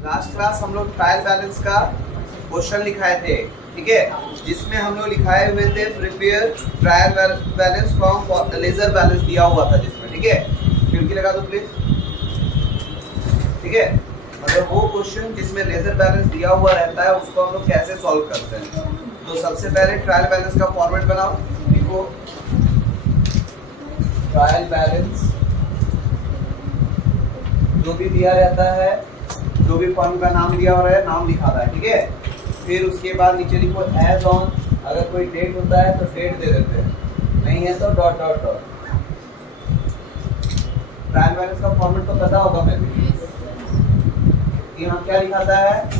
Last class हम लोग trial balance का क्वेश्चन लिखाए थे, ठीक है, जिसमें हम लोग लिखाए हुए थे prepare trial balance from ledger balance दिया हुआ था जिसमें, ठीक है। खिड़की लगा दो प्लीज, ठीक है। मतलब वो क्वेश्चन जिसमें लेजर बैलेंस दिया हुआ रहता है उसको हम लोग कैसे सॉल्व करते हैं। तो सबसे पहले ट्रायल बैलेंस का फॉर्मेट बनाओ, लिखो ट्रायल बैलेंस जो भी दिया रहता है, जो भी फर्म का नाम दिया हो रहा है, नाम लिखा रहा है, ठीक है। फिर उसके बाद नीचे लिखो एज ऑन, अगर कोई डेट होता है तो डेट दे देते हैं, नहीं है तो dot dot dot. Trial balance का फॉर्मेट तो पता होगा मैं भी। यहाँ क्या लिखाता है,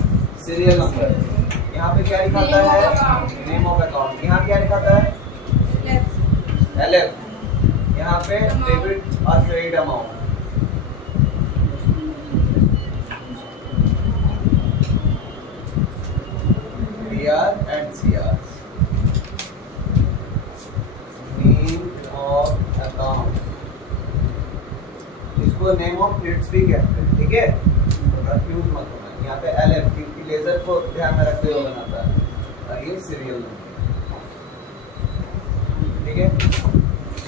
सीरियल नंबर। यहाँ पे क्या लिखाता है, नेम ऑफ अकाउंट। यहाँ क्या लिखाता है, LF। यहाँ पे डेबिट और credit amount. PR and CR, name of account, इसको नेम ऑफ क्रेडिट्स भी कहते हैं, ठीक है। तो कंफ्यूज मत होना। यहाँ पे LF क्योंकि लेजर को ध्यान में रखते हुए बनाता है, और ये सीरियल नंबर, ठीक है।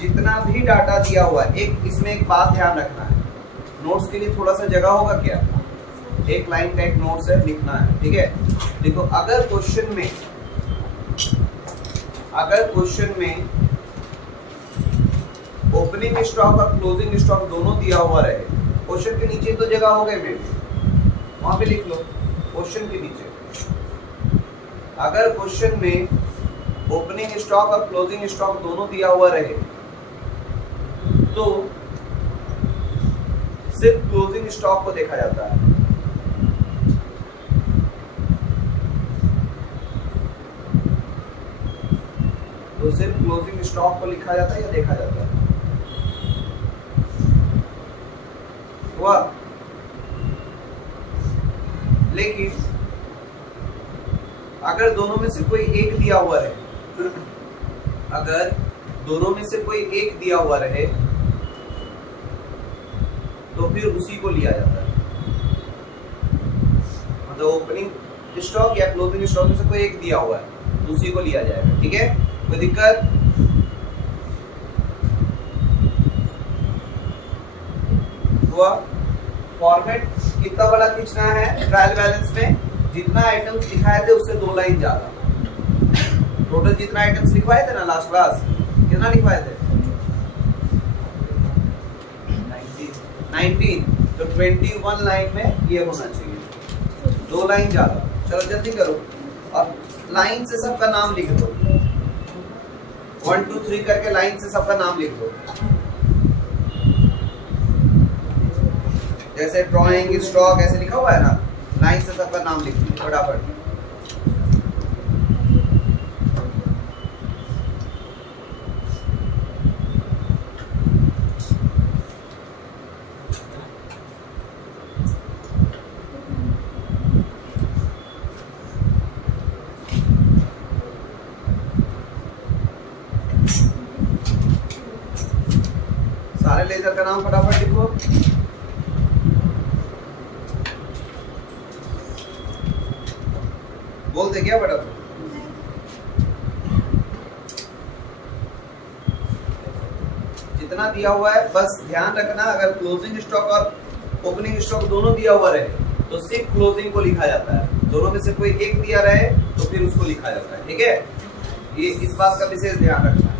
जितना भी डाटा दिया हुआ है, एक इसमें एक बात ध्यान रखना है, नोट्स के लिए थोड़ा सा जगह होगा क्या, एक लाइन का एक नोट्स है, लिखना है, ठीक है। देखो अगर क्वेश्चन में ओपनिंग स्टॉक और क्लोजिंग स्टॉक दोनों दिया हुआ रहे, क्वेश्चन के नीचे तो जगह हो गई मेरी, वहां पे लिख लो क्वेश्चन के नीचे। अगर क्वेश्चन में ओपनिंग स्टॉक और क्लोजिंग स्टॉक दोनों दिया हुआ रहे तो सिर्फ क्लोजिंग स्टॉक को देखा जाता है। तो सिर्फ क्लोजिंग स्टॉक को लिखा जाता है या देखा जाता है, हुआ। लेकिन अगर दोनों में से कोई एक दिया हुआ है, अगर दोनों में से कोई एक दिया हुआ रहे तो फिर उसी को लिया जाता है। मतलब ओपनिंग स्टॉक या क्लोजिंग स्टॉक में से कोई एक दिया हुआ है, उसी को लिया जाएगा, ठीक है। कोई दिक्कत, हुआ। फॉर्मेट कितना बड़ा खींचना है ट्रायल बैलेंस में, जितना आइटम्स लिखाए थे उससे 2 लाइन ज्यादा। टोटल जितना आइटम्स लिखवाए थे ना लास्ट क्लास, कितना लिखवाए थे, 19। तो 21 लाइन में ये होना चाहिए, 2 लाइन ज्यादा। चलो जल्दी करो, और लाइन से सबका नाम लिख दो, 1 2 3 करके लाइन से सबका नाम लिख दो। जैसे ड्राइंग स्टॉक ऐसे लिखा हुआ है ना, लाइन से सबका नाम लिख दो फटाफट। सारे लेजर का नाम फटाफट लिखो। बोल दे क्या फटाफट, जितना दिया हुआ है बस ध्यान रखना। अगर क्लोजिंग स्टॉक और ओपनिंग स्टॉक दोनों दिया हुआ रहे तो सिर्फ क्लोजिंग को लिखा जाता है, दोनों में से कोई एक दिया रहे तो फिर उसको लिखा जाता है, ठीक है। ये इस बात का विशेष ध्यान रखना है।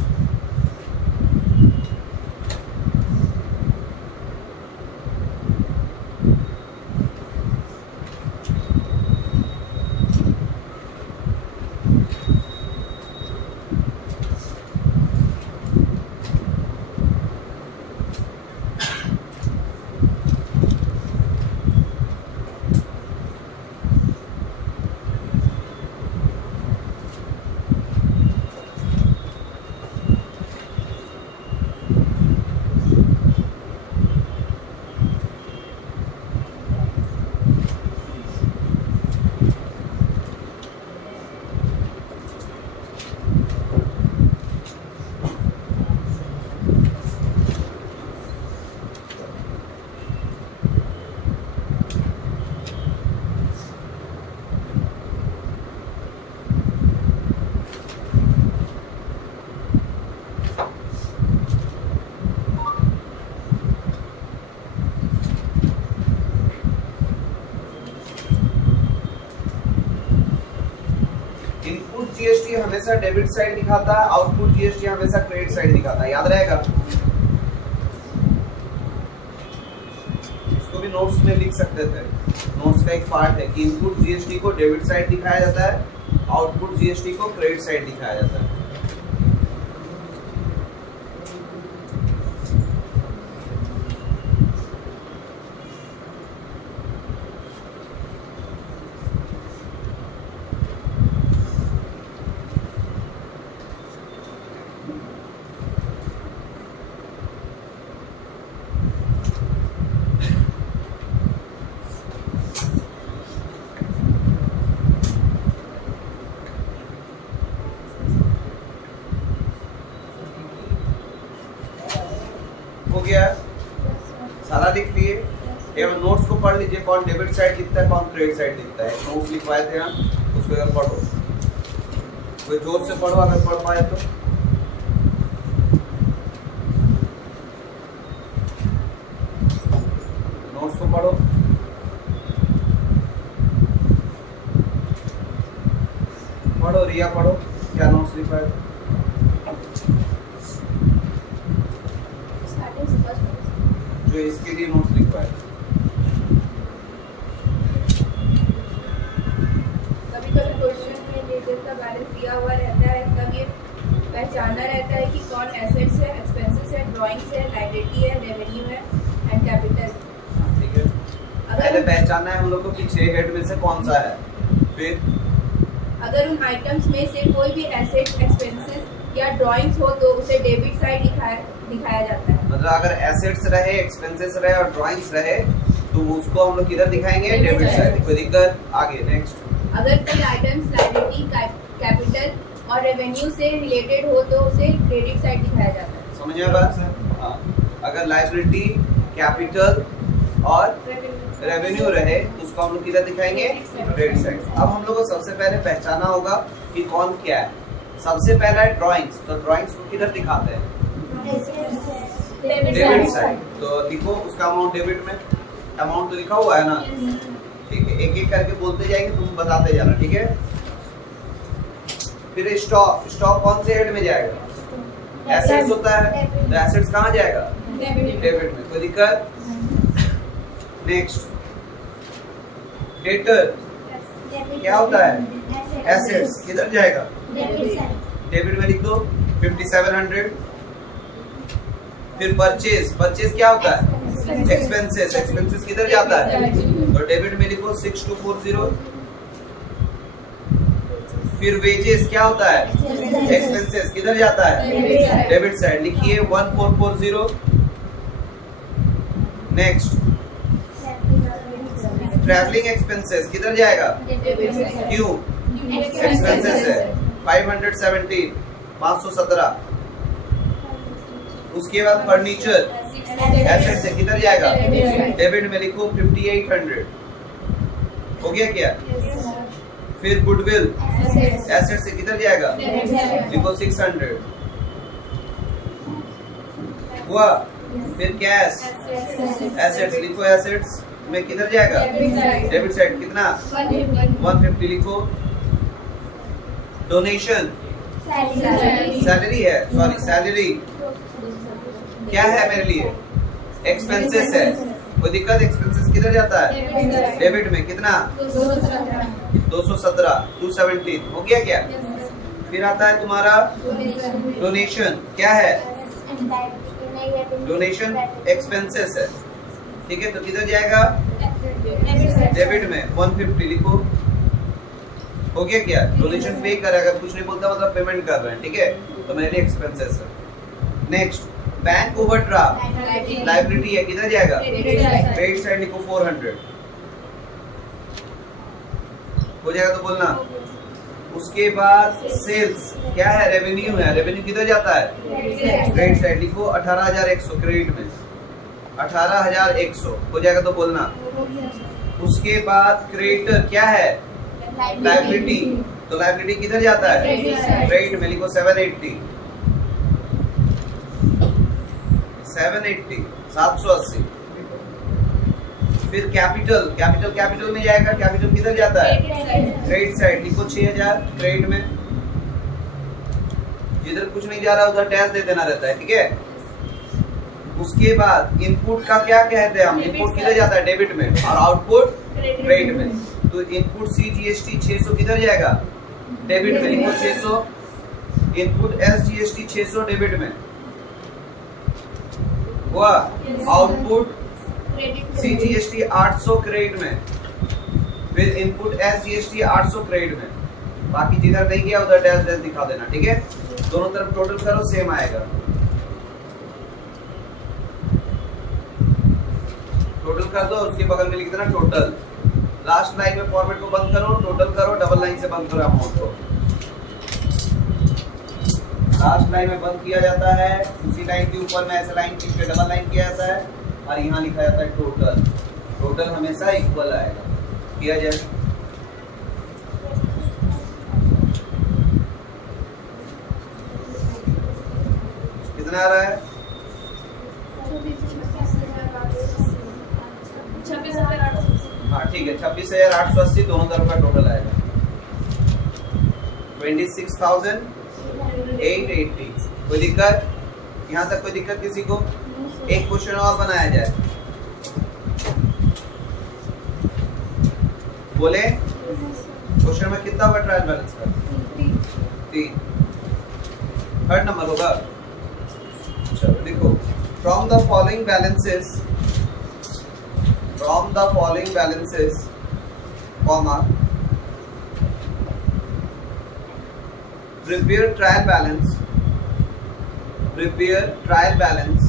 जीएसटी हमेशा डेबिट साइड दिखाता है, आउटपुट जीएसटी हमेशा क्रेडिट साइड दिखाता है, याद रहेगा। इसको भी नोट्स में लिख सकते थे, नोट्स का एक पार्ट है कि इनपुट जीएसटी को डेबिट साइड दिखाया जाता है, आउटपुट जीएसटी को क्रेडिट साइड दिखाया जाता है। हो गया, सारा लिख लिए। एवं नोट्स को पढ़ लीजिए, कौन डेबिट साइड लिखता है, कौन क्रेडिट साइड लिखता है। नोट्स लिखवाए थे हम, उसको अगर पढ़ो, कोई जोर से पढ़ो अगर पढ़ पाए तो। नोट्स को पढ़ो, पढ़ो रिया पढ़ो, क्या नोट्स लिखवाए थे। जो इसके लिए नोट्स लिखवाए। कभी-कभी क्वेश्चन में लेजर का बैलेंस दिया हुआ रहता है, तब ये पहचानना रहता है कि कौन एसेट्स है, एक्सपेंसेस है, ड्राइंग्स है, लायबिलिटी है, रेवेन्यू है एंड कैपिटल। ठीक है, पहले पहचानना है हम लोग को कि 6 हेड में से कौन सा है। फिर अगर उन आइटम्स में से कोई भी एसेट्स, एक्सपेंसेस या ड्राइंग्स हो तो उसे डेबिट साइड दिखाया जाता है। मतलब अगर एसेट्स रहे, एक्सपेंसेस रहे और ड्राइंग्स रहे तो उसको हम लोग किधर दिखाएंगे, डेबिट साइड। कोई दिक्कत? आगे नेक्स्ट। अगर कोई आइटम्स लायबिलिटी, कैपिटल और रेवेन्यू से रिलेटेड हो तो उसे क्रेडिट साइड दिखाया जाता है। समझ में बात? हाँ, अगर लायबिलिटी, कैपिटल और रेवेन्यू रहे तो उसको हम लोग किधर दिखाएंगे, क्रेडिट साइड। अब हम लोग को सबसे पहले पहचाना होगा कि कौन क्या है। सबसे पहला है ड्राइंग्स, तो ड्राइंग्स को किधर दिखाते हैं, डेबिट साइड। तो लिखो उसका अमाउंट, डेबिट में अमाउंट तो लिखा हुआ है ना, ठीक है। एक एक करके बोलते जाएंगे, तुम बताते जाना, ठीक है। फिर स्टॉक, स्टॉक कौन से हेड में जाएगा, एसेट्स होता है, तो एसेट्स कहाँ जाएगा, डेबिट में। कोई दिक्कत? नेक्स्ट, डेटर क्या होता है, एसेट्स, किधर जाएगा, डेबिट में लिख दो 5700। फिर परचेज, परचेज क्या होता है, एक्सपेंसेस, एक्सपेंसेस किधर जाता है, तो डेबिट में लिखो 6240। फिर वेजेस क्या होता है, एक्सपेंसेस किधर जाता है, डेबिट साइड, लिखिए 1440। नेक्स्ट, ट्रैवलिंग एक्सपेंसेस किधर जाएगा, क्यों, एक्सपेंसेस है 517, 517। उसके बाद फर्नीचर, एसेट से किधर जाएगा, डेबिट में लिखो 5800। हो गया क्या? फिर गुडविल, एसेट से किधर जाएगा, लिखो 600। हुआ? फिर कैश, एसेट्स, लिखो एसेट्स में किधर जाएगा, डेबिट साइड, कितना, 150 लिखो। डोनेशन, सैलरी है, सॉरी सैलरी क्या है मेरे लिए, एक्सपेंसेस है। कोई दिक्कत? एक्सपेंसेस किधर जाता है, डेबिट में, कितना, 217, 217। हो गया क्या? फिर आता है तुम्हारा डोनेशन, क्या है, डोनेशन एक्सपेंसेस है, ठीक है। तो किधर जाएगा, डेबिट में, 150 लिखो। हो गया क्या? डोनेशन पे कर, अगर कुछ नहीं बोलता मतलब पेमेंट कर रहे हैं, ठीक है, तो मेरे लिए एक्सपेंसेस है। नेक्स्ट, बैंक ओवरड्राफ्ट, लायबिलिटी है, किधर जाएगा, क्रेडिट साइड, लिखो 400। हो जाएगा तो बोलना। उसके बाद सेल्स क्या है, रेवेन्यू है, रेवेन्यू किधर जाता है, क्रेडिट साइड, लिखो 18100, क्रेडिट में 18100। हो जाएगा तो बोलना। उसके बाद क्रेडिटर क्या है, लायबिलिटी, तो लायबिलिटी किधर जाता है, क्रेडिट में, लिखो 780, 780। फिर कैपिटल, कैपिटल में जाएगा, कैपिटल किधर जाता है, क्रेडिट साइड, लिखो 6000, क्रेडिट में। जिधर कुछ नहीं जा रहा उधर डैश दे देना रहता है, ठीक है। उसके बाद इनपुट का क्या कहते हैं हम, इनपुट किधर जाता है, डेबिट में, और आउटपुट क्रेडिट में। तो इनपुट CGST 600 किधर जाएगा, डेबिट में, इनपुट 600, इनपुट SGST 600 डेबिट में हुआ, आउटपुट CGST 800 क्रेडिट में, फिर इनपुट SGST 800 क्रेडिट में। बाकी जिधर नहीं गया उधर डैश डैश दिखा देना, ठीक है। दोनों तरफ टोटल करो, सेम आएगा। टोटल कर दो, उसके बगल में लिख देना टोटल। लास्ट लाइन में फॉर्मेट को बंद करो, टोटल करो, डबल लाइन से बंद करो अमाउंट को। लास्ट लाइन में बंद किया जाता है, उसी लाइन के ऊपर में ऐसे लाइन खींच के डबल लाइन किया जाता है, और यहाँ लिखा जाता है टोटल। टोटल हमेशा इक्वल आएगा। किया जाए कितना आ रहा है, 26,880। हाँ ठीक है, 26,880 दोनों तरफ का टोटल आएगा 26,880। कोई दिक्कत, यहाँ तक कोई दिक्कत किसी को? एक क्वेश्चन और बनाया जाए, बोले क्वेश्चन में कितना होगा ट्रायल बैलेंस का? 3। थर्ड नंबर होगा। चलो देखो, from the following balances comma prepare trial balance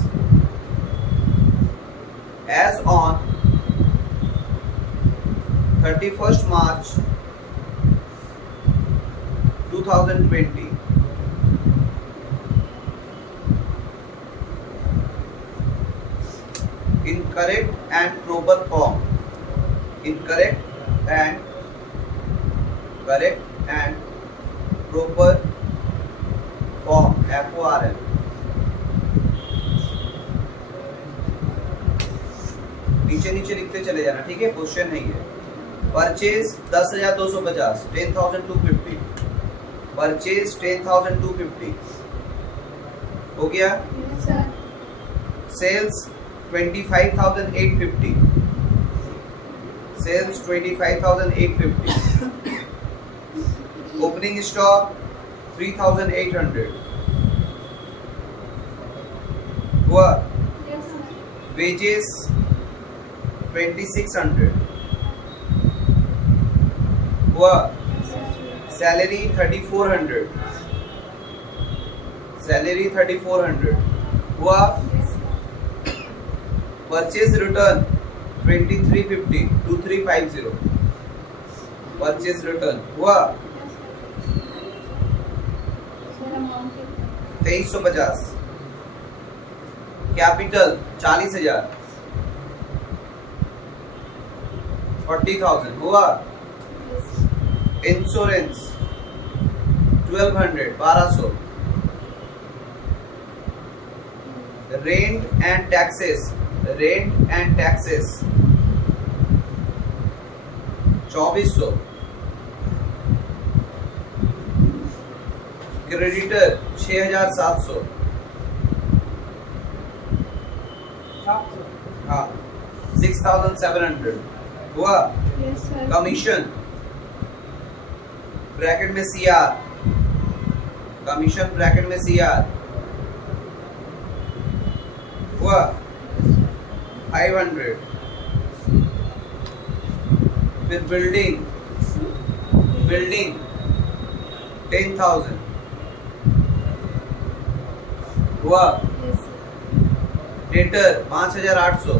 as on 31st March 2020 in correct and proper form, correct and proper form, FORM। नीचे नीचे लिखते चले जाना, ठीक है, क्वेश्चन नहीं है। परचेज 10,250, 10,250, परचेज 10,250 हो गया। सेल्स 25,850, सेल्स 25,850, ओपनिंग स्टॉक 3,800 हुआ। वेजेस 2,600 हुआ। सैलरी 3,400, सैलरी 3,400 हुआ। परचेज रिटर्न 2,350, 2,350, परचेज रिटर्न हुआ। 2,350। कैपिटल 40,000, 40,000 हुआ। Insurance 1,200, 1,200। Rent and taxes 2,400। Creditor 6,700, हाँ 6,700 हुआ। कमीशन ब्रैकेट में CR, कमीशन ब्रैकेट में CR हुआ। 500। फिर बिल्डिंग 10,000 हुआ। डेटर 5,800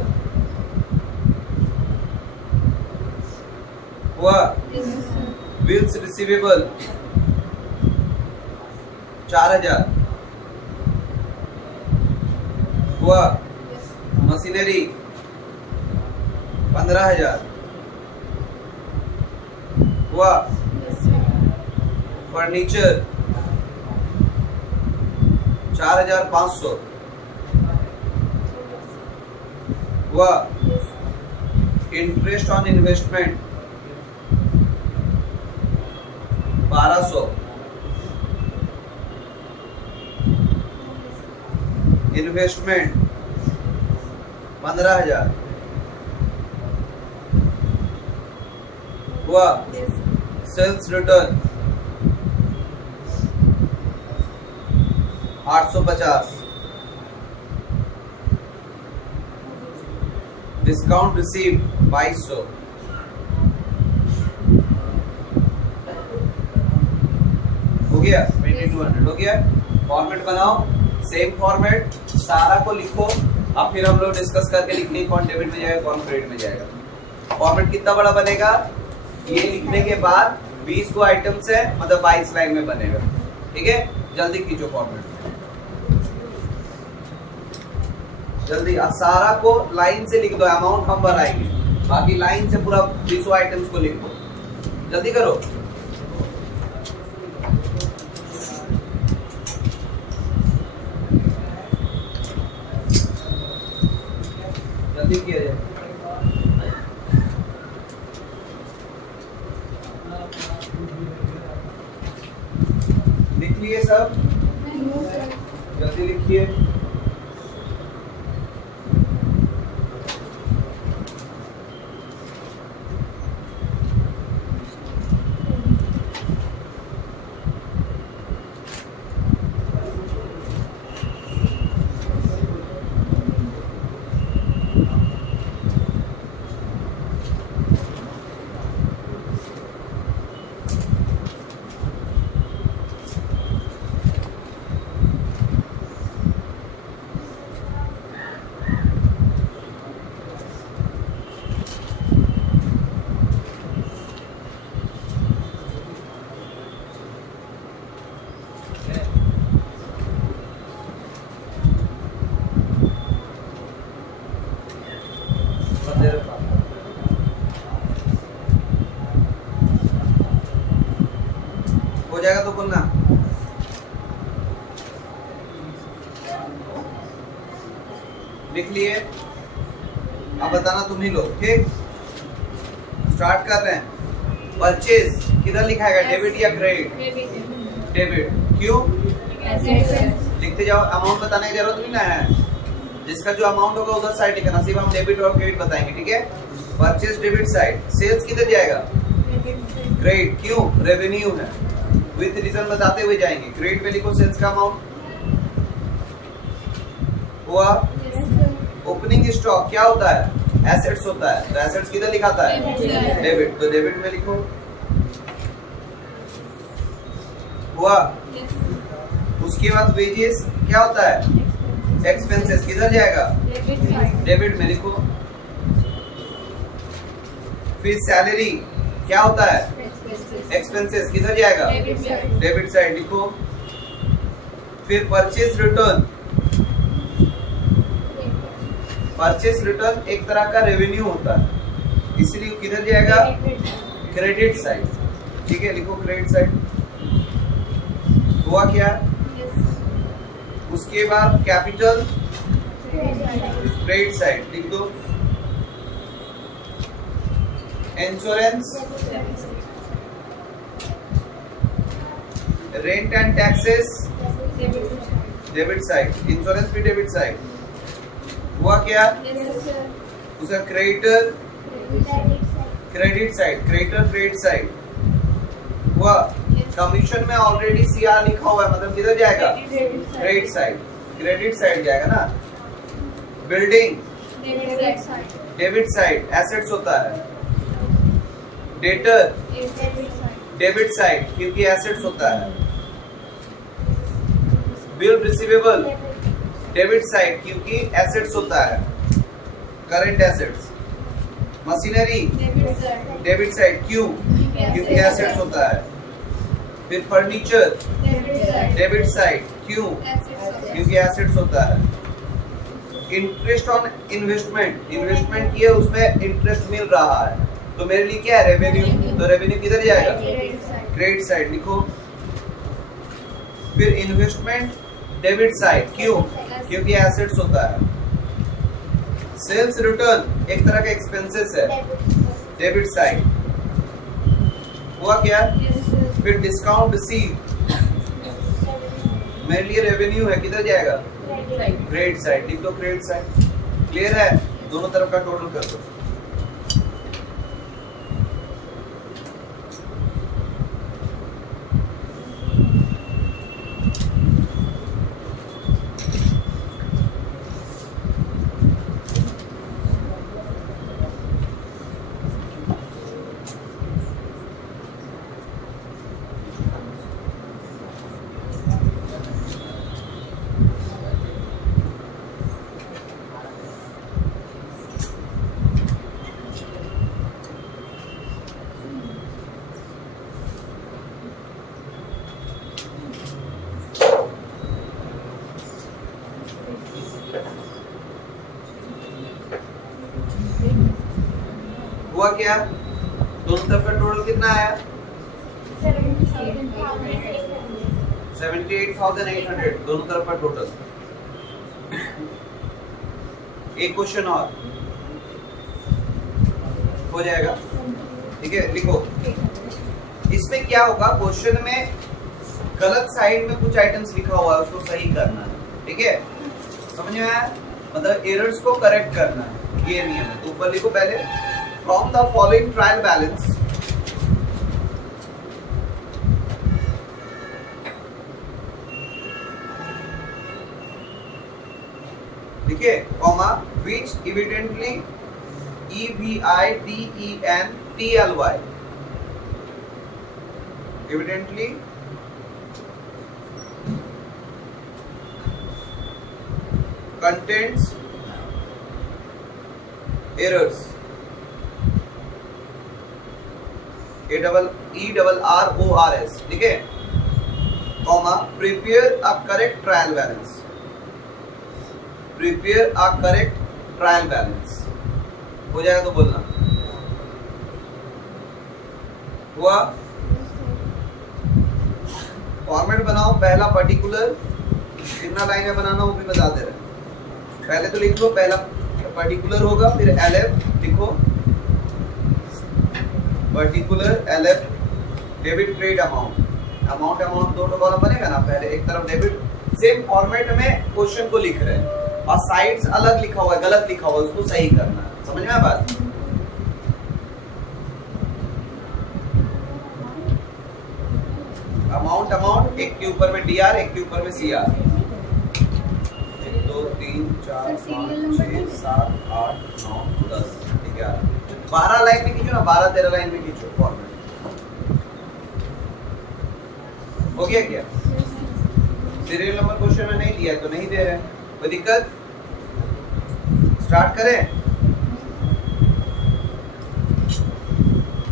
हुआ। बिल्स रिसीवेबल 4,000 हुआ। मशीनरी 15,000 हुआ। फर्नीचर 4,500 हुआ। इंटरेस्ट ऑन इन्वेस्टमेंट 1,200 इन्वेस्टमेंट 15,000 हुआ। सेल्स रिटर्न 850, डिस्काउंट रिसीव 2200, हो गया 2200 हो गया। फॉर्मेट बनाओ, सेम फॉर्मेट सारा को लिखो। अब फिर हम लोग डिस्कस करके लिखेंगे कौन डेबिट में जाएगा कौन क्रेडिट में जाएगा। फॉर्मेट कितना बड़ा बनेगा, ये लिखने के बाद 20 को आइटम्स है, मतलब 22 लाइन में बनेगा। ठीक है, जल्दी कीजिए फॉर्मेट, जल्दी सारा को लाइन से लिख दो। अमाउंट हम भराएंगे, बाकी लाइन से पूरा 20 आइटम्स को लिख दो। जल्दी करो। जल्दी किया जाए। लिख लिए सब, जल्दी लिखिए। हो जाएगा तो बोलना। लिख लिए, अब बताना तुम ही लोग। ठीक, स्टार्ट कर रहे हैं। परचेज किधर लिखाएगा, डेबिट या क्रेडिट? डेबिट। क्यों? लिखते जाओ, अमाउंट बताने की जरूरत नहीं ना है। जिसका जो अमाउंट होगा उधर साइड लिखना, सिर्फ हम डेबिट और क्रेडिट बताएंगे। ठीक है, परचेज डेबिट साइड। सेल्स किधर जाएगा? क्रेडिट। क्यों? रेवेन्यू है, विद रीजन बताते हुए जाएंगे। क्रेडिट में लिखो सेल्स का अमाउंट हुआ। ओपनिंग स्टॉक क्या होता है? एसेट्स होता है। तो एसेट्स किधर लिखाता है? डेबिट। तो डेबिट में लिखो हुआ। उसके बाद वेजेस क्या होता है? एक्सपेंसेस किधर जाएगा? डेबिट में लिखो। फिर सैलरी क्या होता है? एक्सपेंसेस किधर जाएगा? डेबिट साइड लिखो। फिर परचेज रिटर्न, परचेज रिटर्न एक तरह का रेवेन्यू होता है, इसलिए किधर जाएगा? Credit side. ठीक है, लिखो क्रेडिट साइड। हुआ क्या? उसके बाद कैपिटल क्रेडिट साइड लिख दो। Insurance, rent and taxes debit side. Insurance भी डेबिट साइड। हुआ क्या? उसका creditor credit side, creditor credit side हुआ। कमीशन में ऑलरेडी सीआर लिखा हुआ है, मतलब किधर जाएगा? क्रेडिट साइड, क्रेडिट साइड जाएगा ना। बिल्डिंग डेबिट साइड, एसेट्स होता है। डेटर डेबिट साइड, क्योंकि एसेट्स होता है। बिल रिसीवेबल डेबिट साइड, क्योंकि एसेट्स होता है, current assets. Machinery debit side, क्यों? क्योंकि एसेट्स होता है। फिर फर्नीचर डेबिट साइड, क्यों? क्योंकि एसेट्स होता है। इंटरेस्ट ऑन इन्वेस्टमेंट, इन्वेस्टमेंट किया उसमें इंटरेस्ट मिल रहा है, तो मेरे लिए क्या है? रेवेन्यू। तो रेवेन्यू किधर जाएगा? क्रेडिट साइड लिखो। फिर इन्वेस्टमेंट डेबिट साइड, क्यों? क्योंकि एसेट्स होता है। सेल्स रिटर्न एक तरह का एक्सपेंसेस है, डेबिट साइड। हुआ क्या? फिर डिस्काउंट रिसीव मेरे लिए रेवेन्यू है, किधर जाएगा? क्रेडिट साइड लिख दो, क्रेडिट साइड। क्लियर है? दोनों तरफ का टोटल कर दो। हुआ क्या? दोनों तरफ का टोटल कितना आया? 78,800 दोनों तरफ का टोटल। एक क्वेश्चन और हो जाएगा, ठीक है? लिखो। इसमें क्या होगा, क्वेश्चन में गलत साइड में कुछ आइटम्स लिखा हुआ है, उसको सही करना है, ठीक है? समझ में आया? मतलब एरर्स को करेक्ट करना है, ये नियम है। तो ऊपर लिखो पहले, from the following trial balance ठीक है, comma which evidently EVIDENTLY evidently contains errors ERRORS, ठीक है, comma prepare a correct trial balance, prepare a correct trial balance। हो जाएगा तो बोलना। हुआ? फॉर्मेट बनाओ, पहला पर्टिकुलर, कितना लाइन में बनाना वो भी बता दे रहे। पहले तो लिख लो, पहला पर्टिकुलर होगा, फिर LF लिखो, particular LF debit credit amount, amount दो कॉलम बनेगा ना। पहले एक तरफ डेबिट, सेम फॉर्मेट में क्वेश्चन को लिख रहे हैं और साइड्स अलग लिखा हुआ है, गलत लिखा हुआ है, उसको सही करना है। समझ में आया बात? अमाउंट एक के ऊपर में DR, एक के ऊपर में CR। 1 2 3 4 5 6 7 8 9 10 11 12 लाइन में खींचो ना, 12-13 लाइन में खींचो फॉर्मेट। हो गया क्या? सीरियल नंबर क्वेश्चन में नहीं दिया तो नहीं दे रहे, कोई दिक्कत? स्टार्ट करें।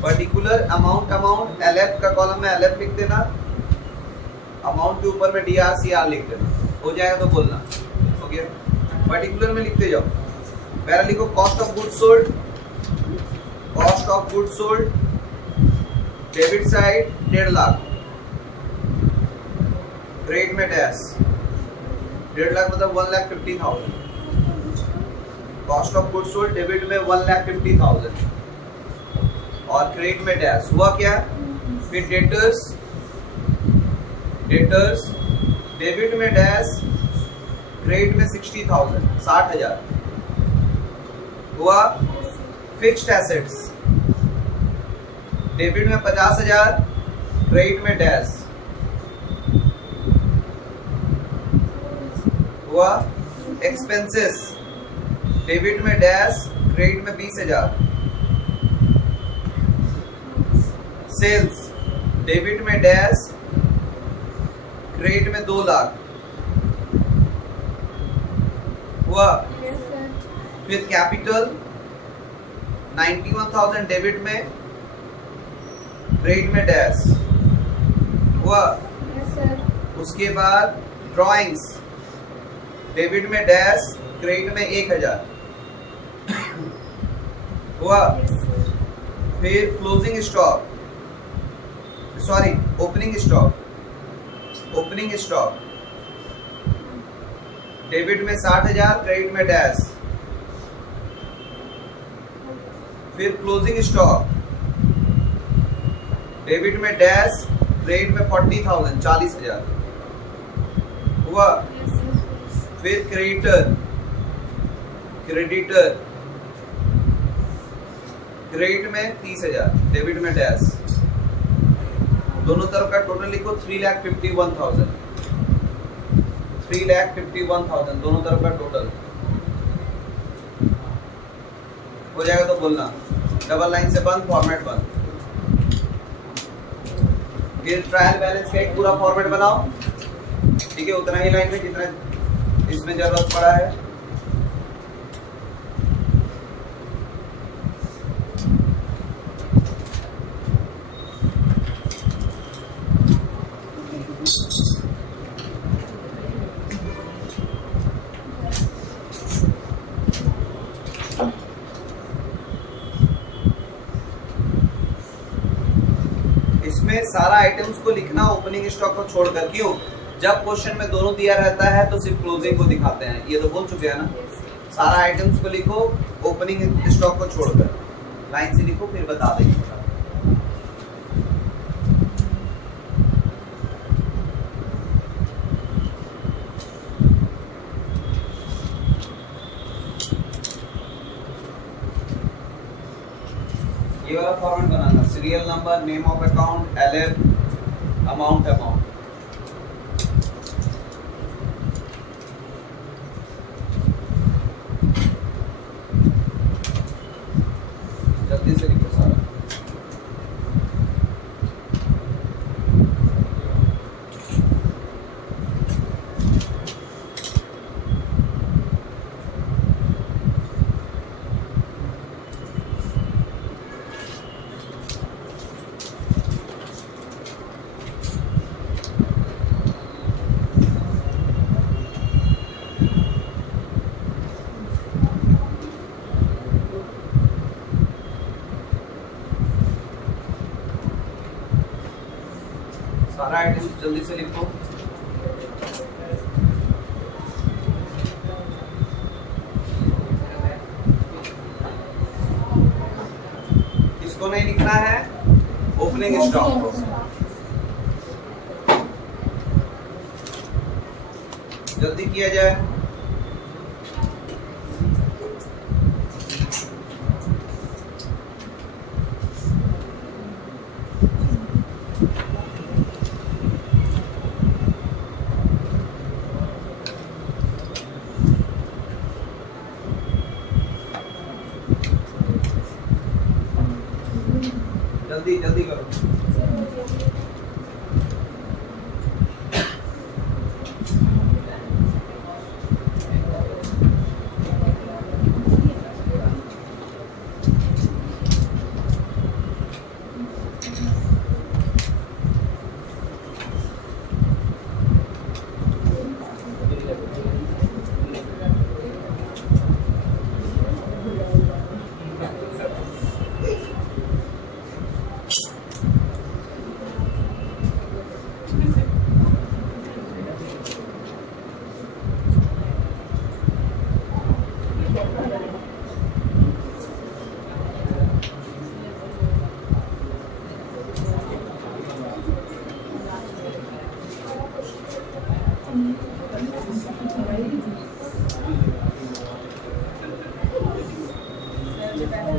पर्टिकुलर अमाउंट LF का कॉलम में LF लिख देना, अमाउंट के ऊपर में DR CR लिख देना। हो जाएगा तो बोलना। हो गया? पर्टिकुलर में लिखते जाओ। पहला लिखो cost of goods sold, cost of goods sold debit side 1.5 lakh, credit में डैश 1.5 लाख मतलब 1,50,000, cost of goods sold debit में 1,50,000 और क्रेडिट में डैश। हुआ क्या? फिर डेटर्स डेबिट में डैश, क्रेडिट में 60,000 60,000 हुआ। फिक्स्ड एसेट्स डेबिट में 50,000, क्रेडिट में डैश हुआ। एक्सपेंसेस डेबिट में डैश, क्रेडिट में 20,000। सेल्स डेबिट में डैश, क्रेडिट में 2 लाख हुआ। फिर कैपिटल 91,000 डेबिट में, क्रेडिट में डैश हुआ। उसके बाद ड्राइंग्स डेबिट में डैश, क्रेडिट में 1,000 हुआ। फिर closing stock opening stock debit में 60,000, क्रेडिट में डैश। फिर क्लोजिंग स्टॉक डेबिट में डैश, क्रेडिट में 40,000 40,000 हुआ। फिर क्रेडिटर, क्रेडिटर क्रेडिट में 30,000, डेबिट में डैश, दोनों तरफ का टोटल लिखो 3,51,000, 3,51,000 दोनों तरफ का टोटल हो जाएगा तो बोलना। डबल लाइन से बंद, फॉर्मेट बंद। फिर ट्रायल बैलेंस का एक पूरा फॉर्मेट बनाओ, ठीक है, उतना ही लाइन में जितना इसमें जरूरत पड़ा है। इसमें सारा आइटम्स को लिखना ओपनिंग स्टॉक को छोड़कर। क्यों? जब क्वेश्चन में दोनों दिया रहता है तो सिर्फ क्लोजिंग को दिखाते हैं, ये तो बोल चुके हैं ना। सारा आइटम्स को लिखो ओपनिंग स्टॉक को छोड़कर, लाइन से लिखो फिर बता देंगे। ये वाला format banana, serial number, name of account, LF, amount, जल्दी से लिखो सारा। सारा आइटम जल्दी से लिखो। किसको नहीं लिखना है? Opening stock. जल्दी किया जाए। जल्दी जल्दी करो।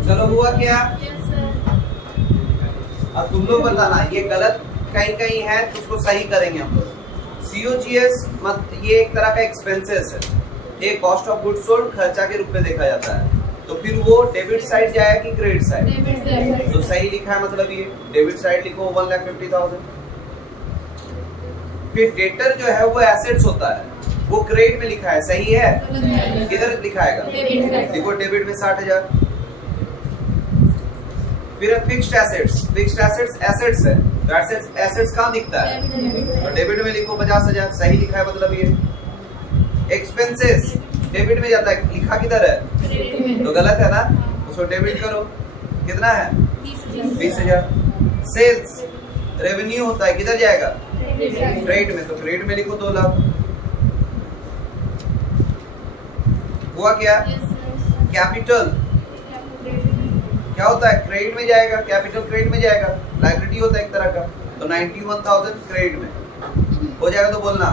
चलो हुआ क्या? अब तुम लोग बताना, ये गलत कहीं कहीं है तो उसको सही करेंगे हम लोग। COGS मत, ये एक तरह का एक्सपेंसेस है, ये कॉस्ट ऑफ गुड्स सोल्ड खर्चा के रूप में देखा जाता है। तो फिर वो डेबिट साइड जाएगा कि क्रेडिट साइड? तो सही लिखा है, मतलब ये डेबिट साइड लिखो 1,50,000। फिर डेटर जो है वो एसेट्स होता है, वो क्रेडिट में लिखा है, सही है? किधर लिखाएगा? देखो डेबिट में 60,000। फिर fixed assets, fixed assets assets है, तो एसेट्स कहाँ दिखता है? तो डेबिट में लिखो 50,000, सही लिखा है, मतलब ये। एक्सपेंसेस डेबिट में जाता है, लिखा किधर है? तो गलत है ना, उसको डेबिट करो। कितना है? 20,000। सेल्स रेवेन्यू होता है, किधर जाएगा? क्रेडिट में, तो क्रेडिट में लिखो 2 लाख। हुआ क्या? कैपिटल क्या होता है? क्रेडिट में जाएगा, कैपिटल क्रेडिट में जाएगा, लायबिलिटी होता है एक तरह का। तो 91,000 क्रेडिट में हो जाएगा, तो बोलना।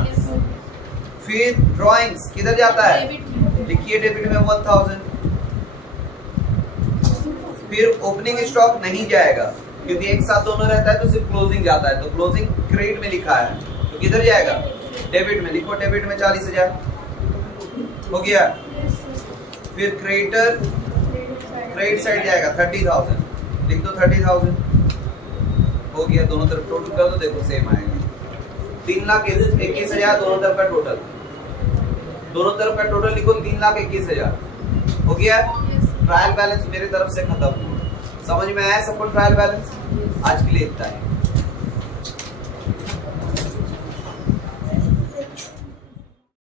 फिर ड्राइंग्स किधर जाता है, डेबिट लिखिए डेबिट में 1000। फिर ओपनिंग स्टॉक नहीं जाएगा क्योंकि एक साथ दोनों रहता है तो सिर्फ क्लोजिंग जाता है, तो क्लोजिंग क्रेडिट में लिखा है तो किधर जाएगा, डेबिट में। लिखो डेबिट में 40,000 हो गया। फिर क्रेडिटर क्रेडिट साइड जाएगा 30,000, लिख दो 30,000 हो गया। दोनों तरफ टोटल कर दो, देखो सेम आएगा 3,21,000 दोनों तरफ का टोटल। दोनों तरफ का टोटल लिखो 3,21,000 हो गया। ट्रायल बैलेंस मेरे तरफ से खत्म हुआ। समझ में आया सबको ट्रायल बैलेंस? आज के लिए इतना है।